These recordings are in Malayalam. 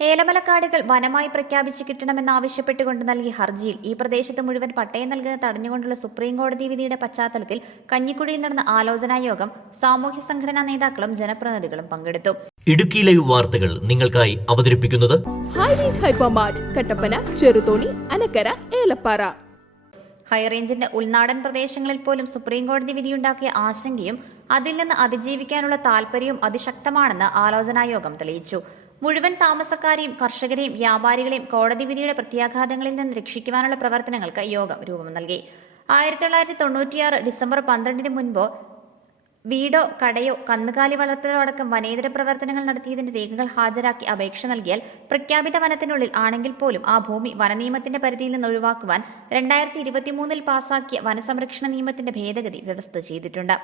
ഏലമലക്കാടുകൾ വനമായി പ്രഖ്യാപിച്ചു കിട്ടണമെന്നാവശ്യപ്പെട്ടുകൊണ്ട് നൽകിയ ഹർജിയിൽ ഈ പ്രദേശത്ത് മുഴുവൻ പട്ടയം നൽകുന്നത് തടഞ്ഞുകൊണ്ടുള്ള സുപ്രീം കോടതി വിധിയുടെ പശ്ചാത്തലത്തിൽ കഞ്ഞിക്കുഴിയിൽ നടന്ന ആലോചനാ യോഗം സാമൂഹ്യ സംഘടനാ നേതാക്കളും ജനപ്രതിനിധികളും പങ്കെടുത്തു. ഇടുക്കി ലൈവ് വാർത്തകൾ നിങ്ങൾക്കായി അവതരിപ്പിക്കുന്നത് കട്ടപ്പന ചെറുതോണി അനക്കര ഏലപ്പാറ. ഹൈറേഞ്ചിന്റെ ഉൾനാടൻ പ്രദേശങ്ങളിൽ പോലും സുപ്രീം കോടതി വിധിയുണ്ടാക്കിയ ആശങ്കയും അതിൽ നിന്ന് അതിജീവിക്കാനുള്ള താൽപര്യവും അതിശക്തമാണെന്ന് ആലോചനാ യോഗം തെളിയിച്ചു. മുഴുവൻ താമസക്കാരെയും കർഷകരെയും വ്യാപാരികളെയും കോടതി വിധിയുടെ പ്രത്യാഘാതങ്ങളിൽ നിന്ന് രക്ഷിക്കുവാനുള്ള പ്രവർത്തനങ്ങൾക്ക് യോഗം രൂപം നൽകി. ആയിരത്തി തൊള്ളായിരത്തി തൊണ്ണൂറ്റിയാറ് ഡിസംബർ പന്ത്രണ്ടിന് മുൻപോ വീടോ കടയോ കന്നുകാലി വളർത്തലോ അടക്കം വനേതര പ്രവർത്തനങ്ങൾ നടത്തിയതിന്റെ രേഖകൾ ഹാജരാക്കി അപേക്ഷ നൽകിയാൽ പ്രഖ്യാപിത വനത്തിനുള്ളിൽ ആണെങ്കിൽ പോലും ആ ഭൂമി വനനിയമത്തിന്റെ പരിധിയിൽ നിന്ന് ഒഴിവാക്കുവാൻ രണ്ടായിരത്തി ഇരുപത്തിമൂന്നിൽ പാസാക്കിയ വനസംരക്ഷണ നിയമത്തിന്റെ ഭേദഗതി വ്യവസ്ഥ ചെയ്തിട്ടുണ്ട്.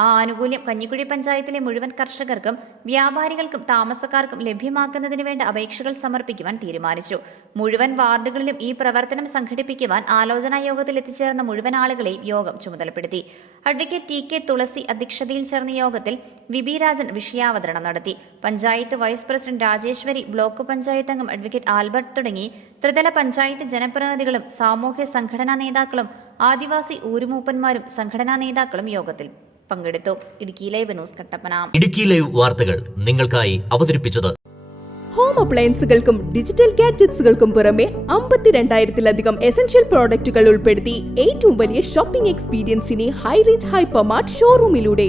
ആ ആനുകൂല്യം കഞ്ഞിക്കുഴി പഞ്ചായത്തിലെ മുഴുവൻ കർഷകർക്കും വ്യാപാരികൾക്കും താമസക്കാർക്കും ലഭ്യമാക്കുന്നതിന് വേണ്ട അപേക്ഷകൾ സമർപ്പിക്കുവാൻ തീരുമാനിച്ചു. മുഴുവൻ വാർഡുകളിലും ഈ പ്രവർത്തനം സംഘടിപ്പിക്കുവാൻ ആലോചനാ യോഗത്തിൽ എത്തിച്ചേർന്ന മുഴുവൻ ആളുകളെയും യോഗം ചുമതലപ്പെടുത്തി. അഡ്വക്കേറ്റ് ടി കെ തുളസി അധ്യക്ഷതയിൽ ചേർന്ന യോഗത്തിൽ വിബി രാജൻ വിഷയാവതരണം നടത്തി. Panchayat vice president Rajeshwari block panchayat അംഗം അഡ്വക്കേറ്റ് ആൽബർട്ട് തുടങ്ങി. ത്രിതല പഞ്ചായത്ത് ജനപ്രതിനിധികളും സാമൂഹ്യ സംഘടനാ നേതാക്കളും ആദിവാസി ഊരുമൂപ്പന്മാരും സംഘടനാ നേതാക്കളും യോഗത്തിൽ പങ്കെടുത്തു. Idukki live news Kattappana. Idukki live വാർത്തകൾ നിങ്ങൾക്കായി അവതരിപ്പിച്ചത് ഹോം അപ്ലയൻസുകൾക്കും ഡിജിറ്റൽ ഗാഡ്ജറ്റ്സുകൾക്കും പുറമെ അമ്പത്തിരണ്ടായിരത്തിലധികം എസൻഷ്യൽ പ്രോഡക്റ്റുകൾ ഉൾപ്പെടുത്തി ഏറ്റവും വലിയ ഷോപ്പിംഗ് എക്സ്പീരിയൻസിനെ ഹൈ റേഞ്ച് ഹൈപ്പർമാർട്ട് ഷോറൂമിലൂടെ